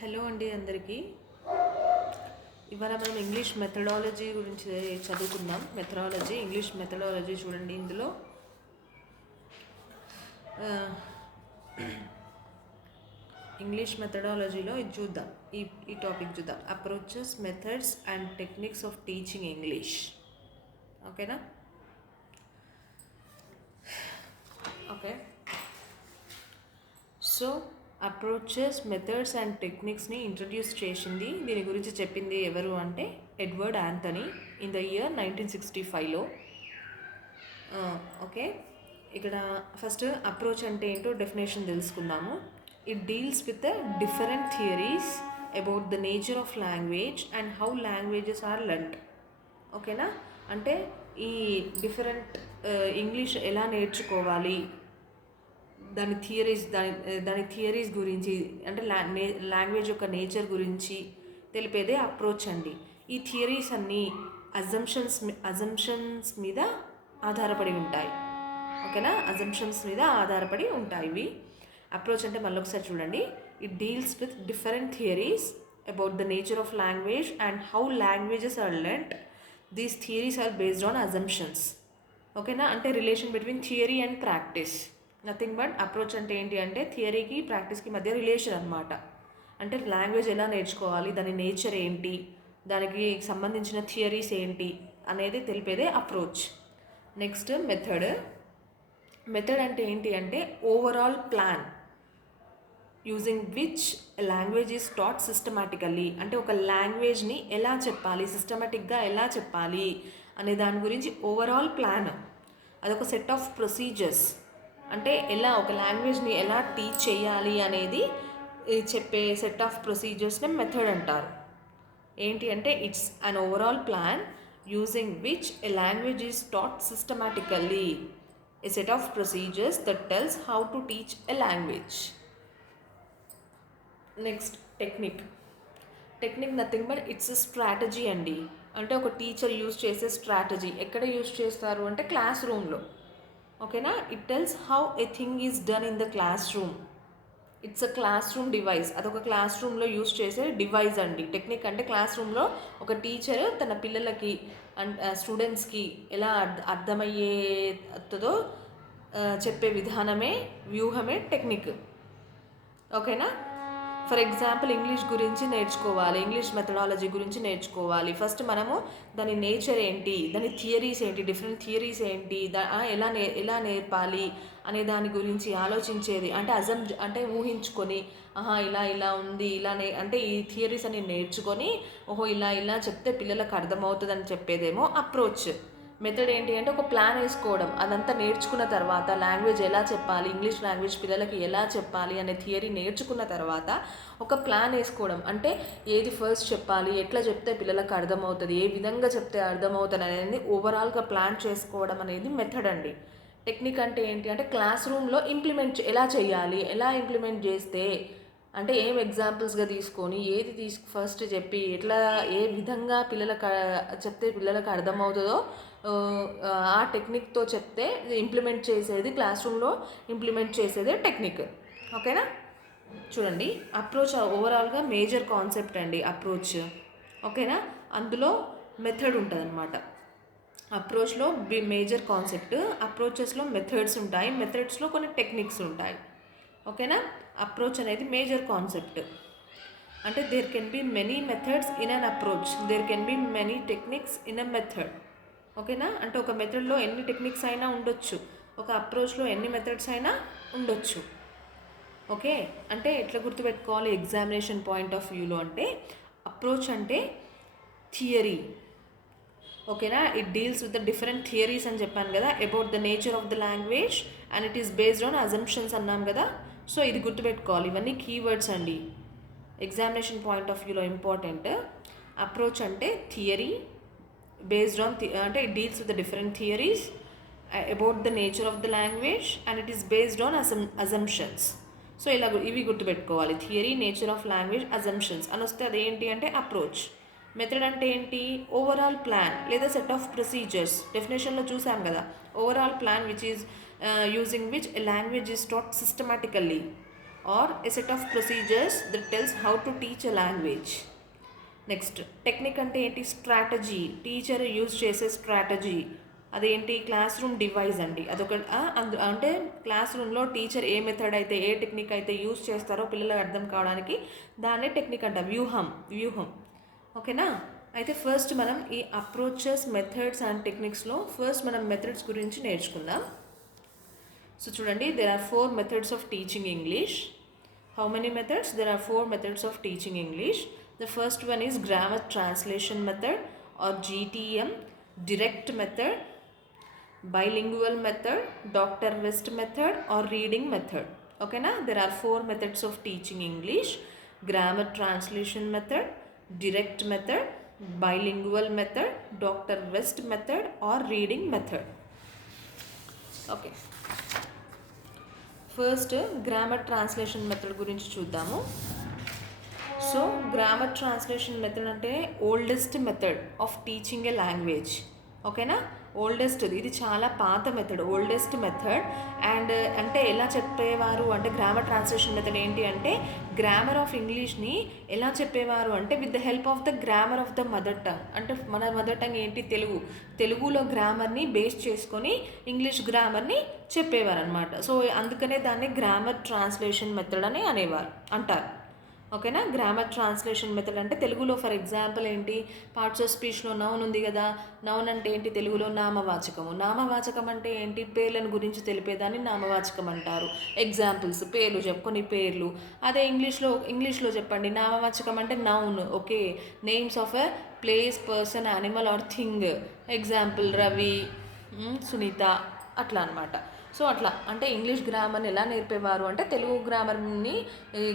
Hello అండి అందరికీ. ఇవాళ మనం ఇంగ్లీష్ మెథడాలజీ గురించి చదువుకుందాం. ఇంగ్లీష్ మెథడాలజీ చూడండి. ఇందులో ఇంగ్లీష్ మెథడాలజీలో ఇది చూద్దాం. ఈ టాపిక్ చూద్దాం. Approaches, methods and techniques of teaching English. ఓకేనా? Okay. So approaches, methods and టెక్నిక్స్ని ఇంట్రడ్యూస్ చేసింది, దీని గురించి చెప్పింది ఎవరు అంటే Edward Anthony in the year 1965లో. ఓకే, ఇక్కడ ఫస్ట్ అప్రోచ్ అంటే ఏంటో డెఫినేషన్ తెలుసుకుందాము. It deals with the different theories about the nature of language and how languages are learned. ఓకేనా? అంటే ఈ డిఫరెంట్ ఇంగ్లీష్ ఎలా నేర్చుకోవాలి, దాని థియరీస్ గురించి, అంటే లాంగ్వేజ్ యొక్క నేచర్ గురించి తెలిపేదే అప్రోచ్ అండి. ఈ థియరీస్ అన్నీ అజంప్షన్స్ మీద ఆధారపడి ఉంటాయి. ఓకేనా? అజంప్షన్స్ మీద ఆధారపడి ఉంటాయి ఇవి. అప్రోచ్ అంటే మళ్ళీ ఒకసారి చూడండి. It deals with different theories about the nature of language and how languages are learned. These theories are based on assumptions. ఓకేనా? అంటే relation between theory and practice. Nothing but approach అంటే ఏంటి అంటే థియరీకి ప్రాక్టీస్కి మధ్య రిలేషన్ అనమాట. అంటే లాంగ్వేజ్ ఎలా నేర్చుకోవాలి, దాని నేచర్ ఏంటి, దానికి సంబంధించిన థియరీస్ ఏంటి అనేది తెలిపేదే అప్రోచ్. నెక్స్ట్ మెథడ్ అంటే ఏంటి అంటే overall plan using which language is taught systematically. అంటే ఒక లాంగ్వేజ్ని ఎలా చెప్పాలి, సిస్టమాటిక్గా ఎలా చెప్పాలి అనే దాని గురించి ఓవరాల్ ప్లాన్. అదొక సెట్ ఆఫ్ ప్రొసీజర్స్. అంటే ఎలా ఒక లాంగ్వేజ్ని ఎలా టీచ్ చేయాలి అనేది చెప్పే సెట్ ఆఫ్ ప్రొసీజర్స్ని మెథడ్ అంటారు. ఏంటి అంటే it's an overall plan using which a language is taught systematically, a set of procedures that tells how to teach a language. Next technique nothing but it's strategy అండి. అంటే ఒక teacher use చేసే strategy. ఎక్కడ use చేస్తారు అంటే class రూమ్లో. ఓకేనా? It tells how a thing is done in the class room. It's a class room device. అదొక క్లాస్ రూమ్లో యూజ్ చేసే డివైస్ అండి. టెక్నిక్ అంటే క్లాస్ రూమ్లో ఒక టీచర్ తన పిల్లలకి అండ్ స్టూడెంట్స్కి ఎలా అర్థమయ్యేదో చెప్పే విధానమే, వ్యూహమే టెక్నిక్. ఓకేనా? ఫర్ ఎగ్జాంపుల్ ఇంగ్లీష్ గురించి నేర్చుకోవాలి, ఇంగ్లీష్ మెథడాలజీ గురించి నేర్చుకోవాలి. ఫస్ట్ మనము దాని నేచర్ ఏంటి, దాని థియరీస్ ఏంటి, డిఫరెంట్ థియరీస్ ఏంటి, ఎలా నేర్పాలి అనే దాని గురించి ఆలోచించేది. అంటే ఊహించుకొని ఇలా ఉంది, అంటే ఈ థియరీస్ అని నేర్చుకొని ఇలా చెప్తే పిల్లలకు అర్థమవుతుందని చెప్పేదేమో అప్రోచ్. మెథడ్ ఏంటి అంటే ఒక ప్లాన్ వేసుకోవడం. అదంతా నేర్చుకున్న తర్వాత లాంగ్వేజ్ ఎలా చెప్పాలి, ఇంగ్లీష్ లాంగ్వేజ్ పిల్లలకి ఎలా చెప్పాలి అనే థియరీ నేర్చుకున్న తర్వాత ఒక ప్లాన్ వేసుకోవడం. అంటే ఏది ఫస్ట్ చెప్పాలి, ఎట్లా చెప్తే పిల్లలకు అర్థమవుతుంది, ఏ విధంగా చెప్తే అర్థమవుతుంది అనేది ఓవరాల్గా ప్లాన్ చేసుకోవడం అనేది మెథడ్ అండి. టెక్నిక్ అంటే ఏంటి అంటే క్లాస్ రూమ్లో ఎలా చేయాలి, ఎలా ఇంప్లిమెంట్ చేస్తే, అంటే ఏం ఎగ్జాంపుల్స్గా తీసుకొని ఫస్ట్ చెప్పి ఏ విధంగా చెప్తే పిల్లలకు అర్థమవుతుందో ఆ టెక్నిక్తో చెప్తే ఇంప్లిమెంట్ చేసేది, క్లాస్ రూమ్లో ఇంప్లిమెంట్ చేసేదే టెక్నిక్. ఓకేనా? చూడండి, అప్రోచ్ ఓవరాల్గా మేజర్ కాన్సెప్ట్ అండి అప్రోచ్. ఓకేనా? అందులో మెథడ్ ఉంటుంది అనమాట. అప్రోచ్లో మేజర్ కాన్సెప్ట్, అప్రోచెస్లో మెథడ్స్ ఉంటాయి, మెథడ్స్లో కొన్ని టెక్నిక్స్ ఉంటాయి. ఓకేనా? అప్రోచ్ అనేది మేజర్ కాన్సెప్ట్. అంటే there can be many methods in an approach, there can be many techniques in a method. ఓకేనా? అంటే ఒక మెథడ్లో ఎన్ని టెక్నిక్స్ అయినా ఉండొచ్చు, ఒక అప్రోచ్లో ఎన్ని మెథడ్స్ అయినా ఉండొచ్చు. ఓకే? అంటే ఎట్లా గుర్తుపెట్టుకోవాలి ఎగ్జామినేషన్ పాయింట్ ఆఫ్ వ్యూలో అంటే అప్రోచ్ అంటే థియరీ. ఓకేనా? It deals with the different theories అని చెప్పాను కదా, about the nature of the language and it is based on assumptions అన్నాం కదా. సో ఇది గుర్తుపెట్టుకోవాలి. ఇవన్నీ కీవర్డ్స్ అండి ఎగ్జామినేషన్ పాయింట్ ఆఫ్ వ్యూలో ఇంపార్టెంట్. అప్రోచ్ అంటే థియరీ బేస్డ్ ఆన్ అంటే it deals with the different theories about the nature of the language and it is based on assumptions. So ఇవి గుర్తుపెట్టుకోవాలి. Theory, nature of language, assumptions అని వస్తే అదేంటి అంటే approach. Method అంటే ఏంటి? ఓవరాల్ ప్లాన్ లేదా సెట్ ఆఫ్ ప్రొసీజర్స్. డెఫినేషన్లో చూసాం కదా, overall plan which is using which a language is taught systematically. Or a set of procedures that tells how to teach a language. Next technique అంటే ఏంటి? Strategy, teacher use చేసే strategy. అదేంటి? Class room device అండి. అదొక అంటే class రూమ్లో teacher ఏ method అయితే, ఏ technique అయితే యూజ్ చేస్తారో పిల్లలకు అర్థం కావడానికి దాన్నే టెక్నిక్ అంట. వ్యూహం. ఓకేనా? అయితే ఫస్ట్ మనం ఈ అప్రోచెస్, మెథడ్స్ అండ్ టెక్నిక్స్లో ఫస్ట్ మనం మెథడ్స్ గురించి నేర్చుకుందాం. సో చూడండి, there are 4 methods of teaching English. How many methods? There are 4 methods of teaching English. The first one is grammar translation method or GTM, direct method, bilingual method, Dr. West method or reading method. Okay na? There are 4 methods of teaching English: grammar translation method, direct method, bilingual method, Dr. West method or reading method. Okay. First grammar translation method గురించి చూద్దాము. So grammar translation method అంటే oldest method of teaching A language. ఓకేనా? Oldest, ఇది చాలా పాత method, oldest method. And అంటే ఎలా చెప్పేవారు అంటే గ్రామర్ ట్రాన్స్లేషన్ మెథడ్ ఏంటి అంటే గ్రామర్ ఆఫ్ ఇంగ్లీష్ని ఎలా చెప్పేవారు అంటే with the help of the grammar of the mother tongue. అంటే మన మదర్ టంగ్ ఏంటి? తెలుగులో గ్రామర్ని బేస్ చేసుకొని ఇంగ్లీష్ గ్రామర్ని చెప్పేవారు అనమాట. సో అందుకనే దాన్ని గ్రామర్ ట్రాన్స్లేషన్ మెథడ్ అని అంటారు. ఓకేనా? గ్రామర్ ట్రాన్స్లేషన్ మెథడ్ అంటే తెలుగులో ఫర్ ఎగ్జాంపుల్ ఏంటి? పార్ట్స్ ఆఫ్ స్పీచ్లో నౌన్ ఉంది కదా. నౌన్ అంటే ఏంటి? తెలుగులో నామవాచకము. నామవాచకం అంటే ఏంటి? పేర్లను గురించి తెలిపేదాన్ని నామవాచకం అంటారు. ఎగ్జాంపుల్స్, పేర్లు కొన్ని పేర్లు. అదే ఇంగ్లీష్లో చెప్పండి. నామవాచకం అంటే noun. Okay, names of a place, person, animal or thing. Example Ravi, Sunita, అట్లా అనమాట. సో అట్లా అంటే ఇంగ్లీష్ గ్రామర్ని ఎలా నేర్పేవారు అంటే తెలుగు గ్రామర్ని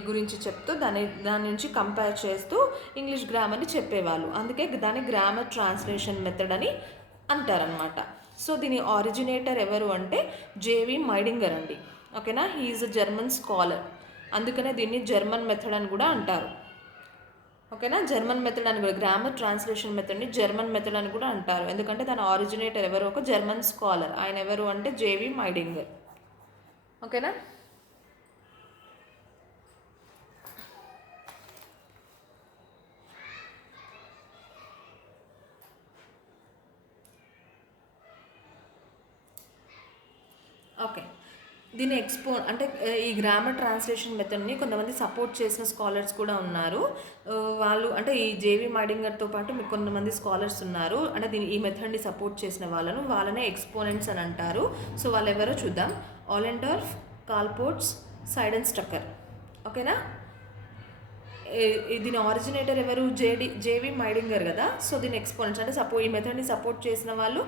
గురించి చెప్తూ దాని నుంచి కంపేర్ చేస్తూ ఇంగ్లీష్ గ్రామర్ని చెప్పేవాళ్ళు. అందుకే దాన్ని గ్రామర్ ట్రాన్స్లేషన్ మెథడ్ అని అంటారనమాట. సో దీని ఆరిజినేటర్ ఎవరు అంటే జేవి మైడింగర్ అండి. ఓకేనా? He is a German scholar. అందుకనే దీన్ని జర్మన్ మెథడ్ అని కూడా అంటారు. ఓకేనా? జర్మన్ మెథడ్ అని కూడా, గ్రామర్ ట్రాన్స్లేషన్ మెథడ్ని జర్మన్ మెథడ్ అని కూడా అంటారు. ఎందుకంటే దాని ఆరిజినేటర్ ఎవరు? ఒక జర్మన్ స్కాలర్. ఆయన ఎవరు అంటే జేవి మైడింగర్. ఓకేనా? ఓకే, దీన్ని అంటే ఈ గ్రామర్ ట్రాన్స్లేషన్ మెథడ్ని కొంతమంది సపోర్ట్ చేసిన స్కాలర్స్ కూడా ఉన్నారు. వాళ్ళు అంటే ఈ జేవి మైడింగర్తో పాటు మీకు కొంతమంది స్కాలర్స్ ఉన్నారు. అంటే ఈ మెథడ్ని సపోర్ట్ చేసిన వాళ్ళనే ఎక్స్పోనెంట్స్ అని అంటారు. సో వాళ్ళు ఎవరో చూద్దాం. ఆలెండోర్ఫ్, కాల్పోర్ట్స్, సైడెన్స్టక్కర్. ఓకేనా? దీని ఆరిజినేటర్ ఎవరు? జేవి మైడింగర్ కదా. సో దీని ఎక్స్పోనెంట్స్ అంటే ఈ మెథడ్ని సపోర్ట్ చేసిన వాళ్ళు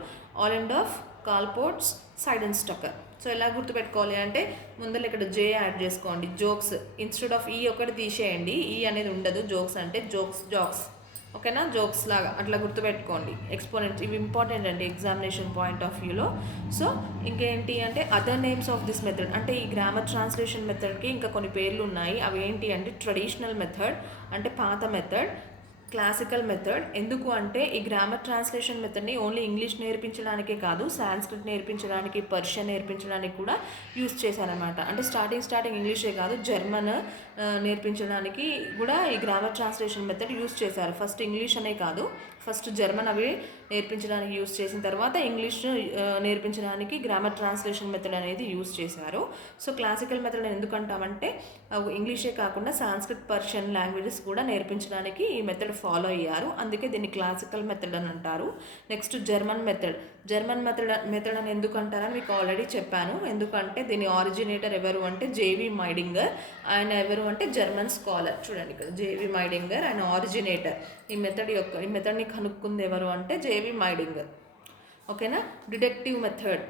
ఆలెండోర్ఫ్, కాల్పోర్ట్స్, సైడెన్స్టక్కర్. సో ఎలా గుర్తుపెట్టుకోవాలి అంటే ముందర ఇక్కడ జే యాడ్ చేసుకోండి. జోక్స్ ఇన్స్టెడ్ ఆఫ్ ఈ ఒకటి తీసేయండి. ఈ అనేది ఉండదు. జోక్స్ అంటే జాక్స్. ఓకేనా? జోక్స్ లాగా అట్లా గుర్తుపెట్టుకోండి. ఎక్స్పోనెంట్స్ ఇవి ఇంపార్టెంట్ అండి ఎగ్జామినేషన్ పాయింట్ ఆఫ్ వ్యూలో. సో ఇంకేంటి అంటే other names of this method. అంటే ఈ గ్రామర్ ట్రాన్స్లేషన్ మెథడ్కి ఇంకా కొన్ని పేర్లు ఉన్నాయి. అవి ఏంటి అంటే ట్రెడిషనల్ మెథడ్ అంటే పాత మెథడ్, క్లాసికల్ మెథడ్. ఎందుకు అంటే ఈ గ్రామర్ ట్రాన్స్లేషన్ మెథడ్ని ఓన్లీ ఇంగ్లీష్ నేర్పించడానికే కాదు, సాంస్క్రిట్ నేర్పించడానికి, పర్షియన్ నేర్పించడానికి కూడా యూస్ చేశారనమాట. అంటే స్టార్టింగ్ ఇంగ్లీషే కాదు, జర్మన్ నేర్పించడానికి కూడా ఈ గ్రామర్ ట్రాన్స్లేషన్ మెథడ్ యూస్ చేశారు. ఫస్ట్ ఇంగ్లీష్ అనే కాదు, ఫస్ట్ జర్మన్ అవి నేర్పించడానికి యూస్ చేసిన తర్వాత ఇంగ్లీష్ నేర్పించడానికి గ్రామర్ ట్రాన్స్లేషన్ మెథడ్ అనేది యూస్ చేశారు. సో క్లాసికల్ మెథడ్ ఎందుకంటామంటే ఇంగ్లీషే కాకుండా సాంస్క్రిట్, పర్షియన్ లాంగ్వేజెస్ కూడా నేర్పించడానికి ఈ మెథడ్ ఫాలో అయ్యారు. అందుకే దీన్ని క్లాసికల్ మెథడ్ అని అంటారు. నెక్స్ట్ జర్మన్ మెథడ్ అని ఎందుకు అంటారని మీకు ఆల్రెడీ చెప్పాను. ఎందుకంటే దీని ఆరిజినేటర్ ఎవరు అంటే జేవి మైడింగర్. ఆయన ఎవరు అంటే జర్మన్ స్కాలర్. చూడండి ఇక్కడ జేవి మైడింగర్, ఆయన ఆరిజినేటర్. ఈ మెథడ్ని కనుక్కుంది ఎవరు అంటే జేవి మైడింగర్. ఓకేనా? డిడక్టివ్ మెథడ్,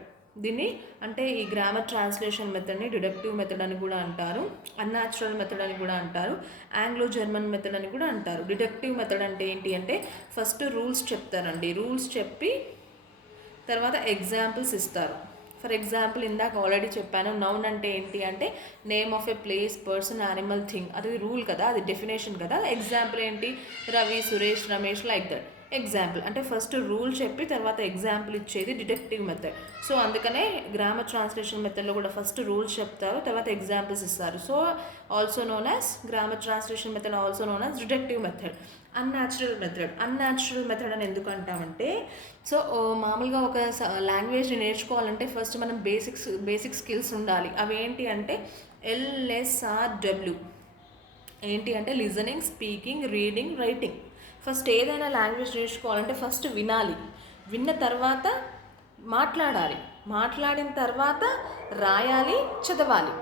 దీన్ని అంటే ఈ గ్రామర్ ట్రాన్స్లేషన్ మెథడ్ని డిడక్టివ్ మెథడ్ అని కూడా అంటారు, అన్యాచురల్ మెథడ్ అని కూడా అంటారు, ఆంగ్లో జర్మన్ మెథడ్ అని కూడా అంటారు. డిడక్టివ్ మెథడ్ అంటే ఏంటి అంటే ఫస్ట్ రూల్స్ చెప్తారండి. రూల్స్ చెప్పి తర్వాత ఎగ్జాంపుల్స్ ఇస్తారు. ఫర్ ఎగ్జాంపుల్ ఇందాక ఆల్రెడీ చెప్పాను, నౌన్ అంటే ఏంటి అంటే name of a place, person, animal, thing. అది రూల్ కదా, అది డెఫినేషన్ కదా. ఎగ్జాంపుల్ ఏంటి? Ravi, Suresh, Ramesh, like that. Example. అంటే ఫస్ట్ రూల్ చెప్పి తర్వాత ఎగ్జాంపుల్ ఇచ్చేది డిడక్టివ్ మెథడ్. సో అందుకనే గ్రామర్ ట్రాన్స్లేషన్ మెథడ్లో కూడా ఫస్ట్ రూల్స్ చెప్తారు, తర్వాత ఎగ్జాంపుల్స్ ఇస్తారు. So also known as grammar translation method, also known as deductive method. Unnatural method అని ఎందుకు అంటామంటే, సో మామూలుగా ఒక లాంగ్వేజ్ని నేర్చుకోవాలంటే ఫస్ట్ మనం బేసిక్ స్కిల్స్ ఉండాలి. అవి ఏంటి అంటే LSRW. ఏంటి అంటే listening, speaking, reading, writing. First ఏదైనా లాంగ్వేజ్ నేర్చుకోవాలంటే ఫస్ట్ వినాలి, విన్న తర్వాత మాట్లాడాలి, మాట్లాడిన తర్వాత రాయాలి, చదవాలి.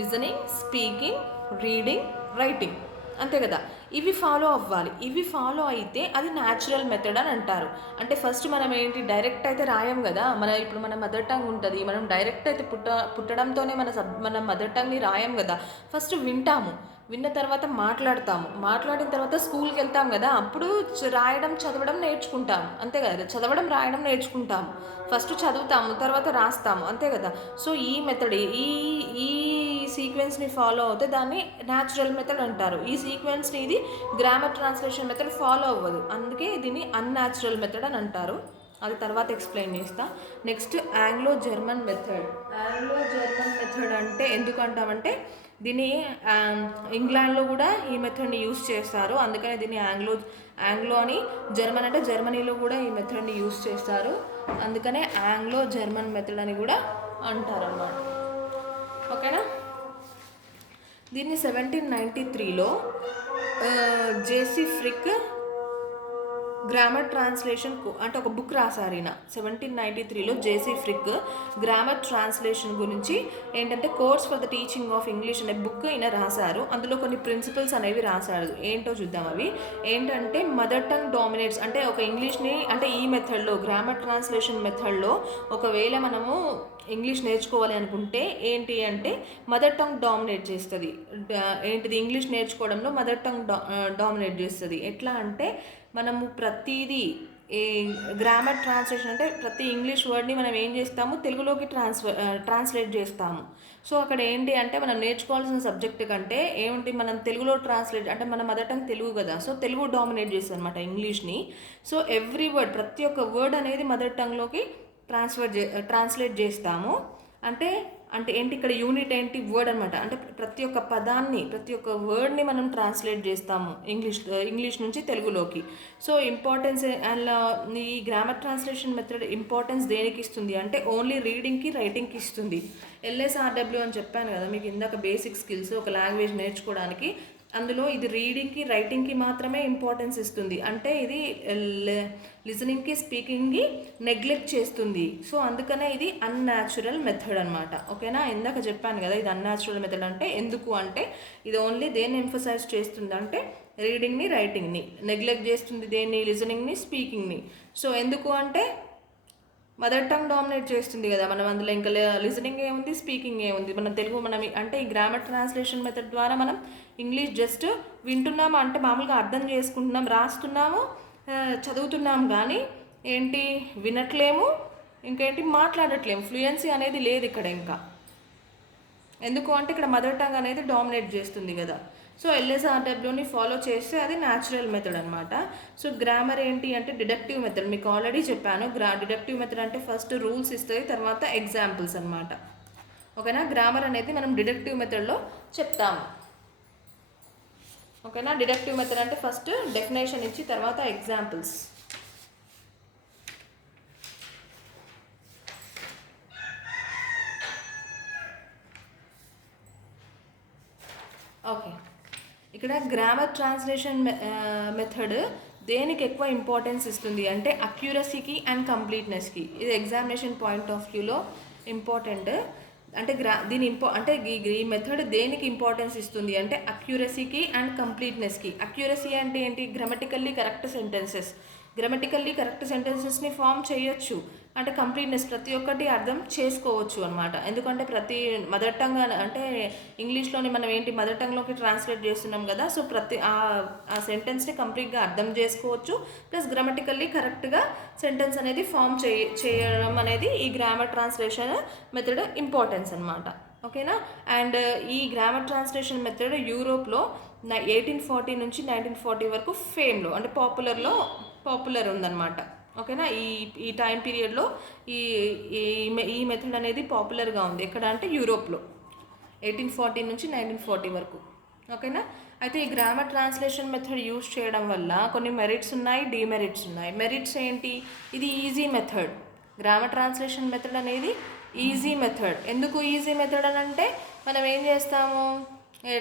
లిజనింగ్, స్పీకింగ్, రీడింగ్, రైటింగ్, అంతే కదా. ఇవి ఫాలో అవ్వాలి. ఇవి ఫాలో అయితే అది న్యాచురల్ మెథడ్ అని అంటారు. అంటే ఫస్ట్ మనం ఏంటి డైరెక్ట్ అయితే రాయం కదా. ఇప్పుడు మన మదర్ టంగ్ ఉంటుంది, మనం డైరెక్ట్ అయితే పుట్టడంతోనే మన మదర్ టంగ్ని రాయం కదా. ఫస్ట్ వింటాము, విన్న తర్వాత మాట్లాడతాము, మాట్లాడిన తర్వాత స్కూల్కి వెళ్తాం కదా, అప్పుడు రాయడం చదవడం నేర్చుకుంటాము, అంతే కదా. చదవడం రాయడం నేర్చుకుంటాము, ఫస్ట్ చదువుతాము తర్వాత రాస్తాము, అంతే కదా. సో ఈ మెథడ్, ఈ సీక్వెన్స్ని ఫాలో అవుతే దాన్ని న్యాచురల్ మెథడ్ అంటారు. ఈ సీక్వెన్స్ని ఇది గ్రామర్ ట్రాన్స్లేషన్ మెథడ్ ఫాలో అవ్వదు, అందుకే దీన్ని అన్యాచురల్ మెథడ్ అని అంటారు. అది తర్వాత ఎక్స్ప్లెయిన్ చేస్తా. Next Anglo German method. Anglo German method అంటే ఎందుకు అంటామంటే, దీన్ని ఇంగ్లాండ్లో కూడా ఈ మెథడ్ని యూస్ చేస్తారు, అందుకనే దీన్ని ఆంగ్లో అని. జర్మన్ అంటే జర్మనీలో కూడా ఈ మెథడ్ని యూస్ చేస్తారు, అందుకనే ఆంగ్లో జర్మన్ మెథడ్ అని కూడా అంటారు అన్నమాట. ఓకేనా. దీన్ని 1793లో జేసీ ఫ్రిక్ గ్రామర్ ట్రాన్స్లేషన్ అంటే ఒక బుక్ రాశారు ఈయన. 1793లో జేసీ ఫ్రిక్ గ్రామర్ ట్రాన్స్లేషన్ గురించి ఏంటంటే course for the teaching of English అనే బుక్ ఈయన రాశారు. అందులో కొన్ని ప్రిన్సిపల్స్ అనేవి రాశారు. ఏంటో చూద్దాం. అవి ఏంటంటే మదర్ టంగ్ డామినేట్స్. అంటే ఒక ఇంగ్లీష్ని అంటే ఈ మెథడ్లో గ్రామర్ ట్రాన్స్లేషన్ మెథడ్లో ఒకవేళ మనము ఇంగ్లీష్ నేర్చుకోవాలి అనుకుంటే ఏంటి అంటే మదర్ టంగ్ డామినేట్ చేస్తుంది. ఏంటిది ఇంగ్లీష్ నేర్చుకోవడంలో మదర్ టంగ్ డామినేట్ చేస్తుంది. ఎట్లా అంటే మనము ప్రతిదీ ఈ గ్రామర్ ట్రాన్స్లేషన్ అంటే ప్రతి ఇంగ్లీష్ వర్డ్ని మనం ఏం చేస్తాము తెలుగులోకి ట్రాన్స్లేట్ చేస్తాము. సో అక్కడ ఏంటి అంటే మనం నేర్చుకోవాల్సిన సబ్జెక్ట్ కంటే ఏమిటి మనం తెలుగులో ట్రాన్స్లేట్ అంటే మన మదర్ టంగ్ తెలుగు కదా, సో తెలుగు డామినేట్ చేస్తుంది అనమాట ఇంగ్లీష్ని. సో ఎవ్రీ వర్డ్ ప్రతి ఒక్క వర్డ్ అనేది మదర్ టంగ్లోకి ట్రాన్స్లేట్ చేస్తాము. అంటే ఏంటి ఇక్కడ యూనిట్ ఏంటి వర్డ్ అనమాట. అంటే ప్రతి ఒక్క పదాన్ని ప్రతి ఒక్క వర్డ్ని మనం ట్రాన్స్లేట్ చేస్తాము ఇంగ్లీష్ నుంచి తెలుగులోకి. సో ఇంపార్టెన్స్ అండ్ ఈ గ్రామర్ ట్రాన్స్లేషన్ మెథడ్ ఇంపార్టెన్స్ దేనికి ఇస్తుంది అంటే ఓన్లీ రీడింగ్కి, రైటింగ్కి ఇస్తుంది. LSRW అని చెప్పాను కదా మీకు ఇందాక, బేసిక్ స్కిల్స్ ఒక లాంగ్వేజ్ నేర్చుకోవడానికి. అందులో ఇది రీడింగ్కి, రైటింగ్కి మాత్రమే ఇంపార్టెన్స్ ఇస్తుంది. అంటే ఇది లిజనింగ్కి, స్పీకింగ్కి నెగ్లెక్ట్ చేస్తుంది. సో అందుకనే ఇది అన్యాచురల్ మెథడ్ అనమాట. ఓకేనా. ఇందాక చెప్పాను కదా ఇది అన్యాచురల్ మెథడ్ అంటే ఎందుకు అంటే ఇది ఓన్లీ దేన్ని ఎంఫసైజ్ చేస్తుంది అంటే రీడింగ్ని, రైటింగ్ని నెగ్లెక్ట్ చేస్తుంది. దేన్ని? లిజనింగ్ని, స్పీకింగ్ని. సో ఎందుకు అంటే మదర్ టంగ్ డామినేట్ చేస్తుంది కదా. మనం అందులో ఇంకా లిజనింగ్ ఏముంది, స్పీకింగ్ ఏముంది. మనం తెలుగు మనం అంటే ఈ గ్రామర్ ట్రాన్స్లేషన్ మెథడ్ ద్వారా మనం ఇంగ్లీష్ జస్ట్ వింటున్నాము అంటే మామూలుగా అర్థం చేసుకుంటున్నాం, రాస్తున్నాము, చదువుతున్నాము, కానీ ఏంటి వినట్లేము, ఇంకేంటి మాట్లాడట్లేము. ఫ్లూయెన్సీ అనేది లేదు ఇక్కడ ఇంకా. ఎందుకు అంటే ఇక్కడ మదర్ టంగ్ అనేది డామినేట్ చేస్తుంది కదా. సో LSRWని ఫాలో చేస్తే అది న్యాచురల్ మెథడ్ అనమాట. సో గ్రామర్ ఏంటి అంటే డిడక్టివ్ మెథడ్. మీకు ఆల్రెడీ చెప్పాను డిడక్టివ్ మెథడ్ అంటే ఫస్ట్ రూల్స్ ఇస్తుంది, తర్వాత ఎగ్జాంపుల్స్ అనమాట. ఓకేనా. గ్రామర్ అనేది మనం డిడక్టివ్ మెథడ్లో చెప్తాము. ఓకేనా. డిడక్టివ్ మెథడ్ అంటే ఫస్ట్ డెఫినేషన్ ఇచ్చి తర్వాత ఎగ్జాంపుల్స్. ఓకే. ఇక్కడ గ్రామర్ ట్రాన్స్లేషన్ మెథడ్ దేనికి ఎక్కువ ఇంపార్టెన్స్ ఇస్తుంది అంటే అక్యూరసీకి అండ్ కంప్లీట్నెస్కి. ఇది ఎగ్జామినేషన్ పాయింట్ ఆఫ్ వ్యూలో ఇంపార్టెంట్. అంటే ఈ మెథడ్ దేనికి ఇంపార్టెన్స్ ఇస్తుంది అంటే అక్యూరసీకి అండ్ కంప్లీట్నెస్కి. అక్యూరసీ అంటే ఏంటి? గ్రామటికల్లీ కరెక్ట్ సెంటెన్సెస్ని ఫామ్ చేయొచ్చు. అంటే కంప్లీట్నెస్ ప్రతి ఒక్కటి అర్థం చేసుకోవచ్చు అనమాట. ఎందుకంటే ప్రతి మదర్ టంగ్ అంటే ఇంగ్లీష్లోని మనం ఏంటి మదర్ టంగ్లోకి ట్రాన్స్లేట్ చేస్తున్నాం కదా. సో ప్రతి ఆ సెంటెన్స్ని కంప్లీట్గా అర్థం చేసుకోవచ్చు. ప్లస్ గ్రామటికల్లీ కరెక్ట్గా సెంటెన్స్ అనేది ఫామ్ చేయడం అనేది ఈ గ్రామర్ ట్రాన్స్లేషన్ మెథడ్ ఇంపార్టెన్స్ అనమాట. ఓకేనా. అండ్ ఈ గ్రామర్ ట్రాన్స్లేషన్ మెథడ్ యూరోప్లో 1840 నుంచి 1940 వరకు ఫేమ్లో అంటే పాపులర్ ఉందన్నమాట. ఓకేనా, ఈ ఈ టైం పీరియడ్లో ఈ ఈ మెథడ్ అనేది పాపులర్గా ఉంది. ఎక్కడ అంటే యూరోప్లో 1840 నుంచి 1940 వరకు. ఓకేనా, అయితే ఈ గ్రామర్ ట్రాన్స్లేషన్ మెథడ్ యూస్ చేయడం వల్ల కొన్ని మెరిట్స్ ఉన్నాయి, డిమెరిట్స్ ఉన్నాయి. మెరిట్స్ ఏంటి? ఇది easy method. Grammar translation method అనేది ఈజీ మెథడ్. ఎందుకు ఈజీ మెథడ్ అని అంటే మనం ఏం చేస్తాము,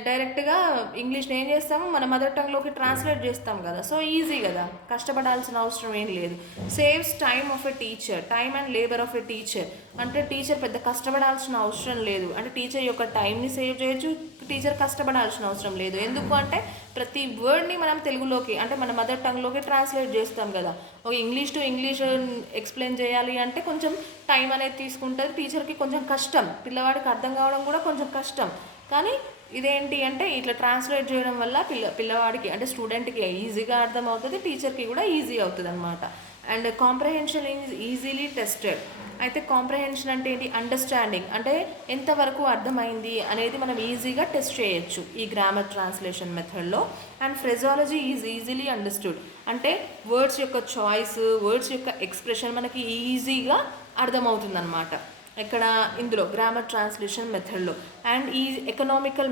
డైరెక్ట్గా ఇంగ్లీష్ని ఏం చేస్తాము, మన మదర్ టంగ్లోకి ట్రాన్స్లేట్ చేస్తాం కదా. సో ఈజీ కదా, కష్టపడాల్సిన అవసరం ఏం లేదు. Saves time of a teacher, time and labour of a teacher. అంటే టీచర్ పెద్ద కష్టపడాల్సిన అవసరం లేదు. అంటే టీచర్ యొక్క టైంని సేవ్ చేయొచ్చు, టీచర్ కష్టపడాల్సిన అవసరం లేదు. ఎందుకు అంటే ప్రతి వర్డ్ని మనం తెలుగులోకి అంటే మన మదర్ టంగ్లోకి ట్రాన్స్లేట్ చేస్తాం కదా. ఒక ఇంగ్లీష్ టు ఇంగ్లీష్ ఎక్స్ప్లెయిన్ చేయాలి అంటే కొంచెం టైం అనేది తీసుకుంటుంది, టీచర్కి కొంచెం కష్టం, పిల్లవాడికి అర్థం కావడం కూడా కొంచెం కష్టం. కానీ ఇదేంటి అంటే ఇట్లా ట్రాన్స్లేట్ చేయడం వల్ల పిల్లవాడికి అంటే స్టూడెంట్కి ఈజీగా అర్థమవుతుంది, టీచర్కి కూడా ఈజీ అవుతుంది అనమాట. And comprehension is easily tested. అయితే కాంప్రహెన్షన్ అంటే ఏంటి? అండర్స్టాండింగ్, అంటే ఎంతవరకు అర్థమైంది అనేది మనం ఈజీగా టెస్ట్ చేయొచ్చు ఈ గ్రామర్ ట్రాన్స్లేషన్ మెథడ్లో. అండ్ ఫ్రెజాలజీ ఈజ్ ఈజీలీ అండర్స్టూడ్, అంటే వర్డ్స్ యొక్క చాయిస్, వర్డ్స్ యొక్క ఎక్స్ప్రెషన్ మనకి ఈజీగా అర్థమవుతుంది అనమాట ఇక్కడ ఇందులో గ్రామర్ ట్రాన్స్లేషన్ మెథడ్లో. అండ్ ఈ ఎకనామికల్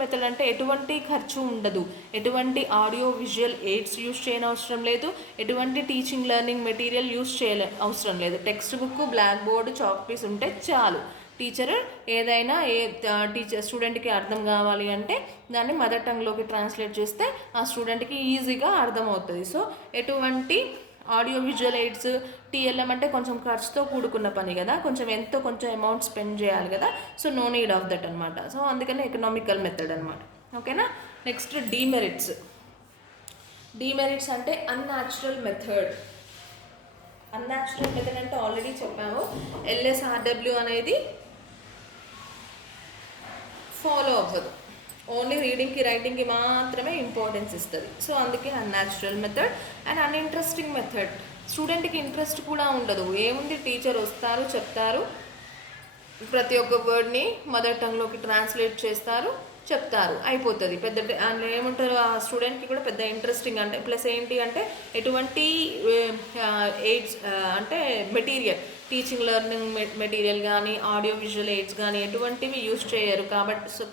మెథడ్ అంటే ఎటువంటి ఖర్చు ఉండదు, ఎటువంటి ఆడియో విజువల్ ఎయిడ్స్ యూస్ చేయనవసరం లేదు, ఎటువంటి టీచింగ్ లెర్నింగ్ మెటీరియల్ యూస్ అవసరం లేదు. Textbook, blackboard, chalk piece ఉంటే చాలు. టీచర్ ఏదైనా స్టూడెంట్కి అర్థం కావాలి అంటే దాన్ని మదర్ టంగ్లోకి ట్రాన్స్లేట్ చేస్తే ఆ స్టూడెంట్కి ఈజీగా అర్థమవుతుంది. సో ఎటువంటి ఆడియో విజువల్ ఎయిడ్స్, టీఎల్ఎం అంటే కొంచెం ఖర్చుతో కూడుకున్న పని కదా, కొంచెం అమౌంట్ స్పెండ్ చేయాలి కదా. So no need of that అనమాట. సో అందుకని ఎకనామికల్ మెథడ్ అనమాట. ఓకేనా, నెక్స్ట్ డిమెరిట్స్ అంటే అన్యాచురల్ మెథడ్ అంటే ఆల్రెడీ చెప్పాము, LSRW అనేది ఫాలో అవ్వదు, ఓన్లీ రీడింగ్కి రైటింగ్కి మాత్రమే ఇంపార్టెన్స్ ఇస్తుంది. సో అందుకే unnatural method. And uninteresting method, స్టూడెంట్కి ఇంట్రెస్ట్ కూడా ఉండదు. ఏముంది, టీచర్ వస్తారు, చెప్తారు, ప్రతి ఒక్క వర్డ్ని మదర్ టంగ్లోకి ట్రాన్స్లేట్ చేస్తారు, చెప్తారు, అయిపోతుంది. పెద్ద ఏమంటారు, ఆ స్టూడెంట్కి కూడా పెద్ద ఇంట్రెస్టింగ్ అంటే ప్లస్ ఏంటి అంటే ఎటువంటి ఎయిడ్స్ అంటే మెటీరియల్, టీచింగ్ లెర్నింగ్ మెటీరియల్ కానీ ఆడియో విజువల్ ఎయిడ్స్ కానీ ఎటువంటివి యూజ్ చేయరు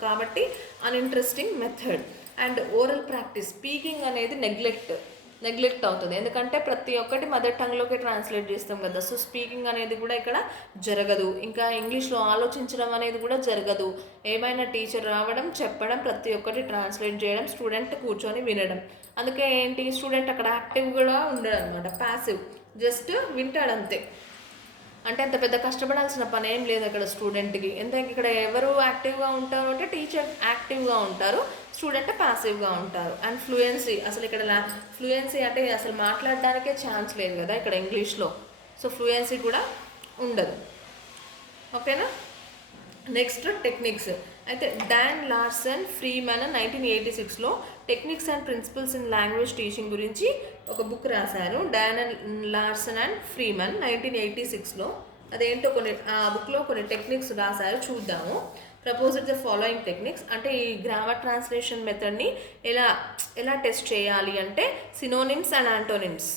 కాబట్టి uninteresting method. And oral practice, speaking అనేది నెగ్లెక్ట్ అవుతుంది, ఎందుకంటే ప్రతి ఒక్కటి మదర్ టంగ్లోకి ట్రాన్స్లేట్ చేస్తాం కదా. సో స్పీకింగ్ అనేది కూడా ఇక్కడ జరగదు, ఇంకా ఇంగ్లీష్లో ఆలోచించడం అనేది కూడా జరగదు. ఏమైనా టీచర్ రావడం, చెప్పడం, ప్రతి ఒక్కటి ట్రాన్స్లేట్ చేయడం, స్టూడెంట్ కూర్చొని వినడం. అందుకే ఏంటి, స్టూడెంట్ అక్కడ యాక్టివ్ కూడా ఉండడం అనమాట, ప్యాసివ్, జస్ట్ వింటాడంతే. అంటే అంత పెద్ద కష్టపడాల్సిన పని ఏం లేదు అక్కడ స్టూడెంట్కి. ఎందుకంటే ఇక్కడ ఎవరు యాక్టివ్గా ఉంటారు అంటే టీచర్ యాక్టివ్గా ఉంటారు, స్టూడెంట్ ప్యాసివ్గా ఉంటారు. అండ్ ఫ్లూయెన్సీ, అసలు ఇక్కడ ఫ్లూయెన్సీ అంటే అసలు మాట్లాడడానికే ఛాన్స్ లేదు కదా ఇక్కడ ఇంగ్లీష్లో. సో ఫ్లూయెన్సీ కూడా ఉండదు. ఓకేనా, నెక్స్ట్ టెక్నిక్స్. అయితే డాన్ లార్సన్ ఫ్రీమన్ 1986లో techniques and principles in language teaching గురించి ఒక బుక్ రాశారు. డాన్ లార్సన్ అండ్ ఫ్రీమన్ 1986లో. అదేంటో ఆ బుక్లో కొన్ని టెక్నిక్స్ రాశారు, చూద్దాము. ప్రపోజ్డ్ ద ఫాలోయింగ్ టెక్నిక్స్, అంటే ఈ గ్రామర్ ట్రాన్స్లేషన్ మెథడ్ని ఎలా టెస్ట్ చేయాలి అంటే సినోనిమ్స్ అండ్ యాంటోనిమ్స్.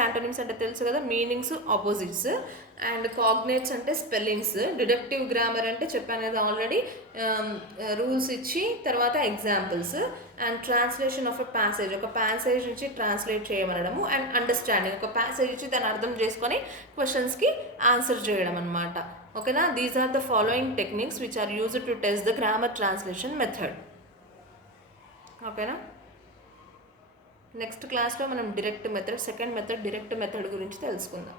యాంటోనిమ్స్ అంటే తెలుసు కదా, మీనింగ్స్, ఆపోజిట్స్. అండ్ కాగ్నేట్స్ అంటే స్పెల్లింగ్స్. డిడక్టివ్ గ్రామర్ అంటే చెప్పాను కదా ఆల్రెడీ, రూల్స్ ఇచ్చి తర్వాత examples. And translation of a passage, ఒక ప్యాసేజ్ నుంచి ట్రాన్స్లేట్ చేయమనడము. అండ్ అండర్స్టాండింగ్, ఒక ప్యాసేజ్ ఇచ్చి దాన్ని అర్థం చేసుకొని క్వశ్చన్స్కి ఆన్సర్ చేయడం అనమాట. ఓకేనా, these are the following techniques which are used to test the grammar translation method. ఓకేనా, నెక్స్ట్ క్లాస్లో మనం సెకండ్ మెథడ్ డిరెక్ట్ మెథడ్ గురించి తెలుసుకుందాం.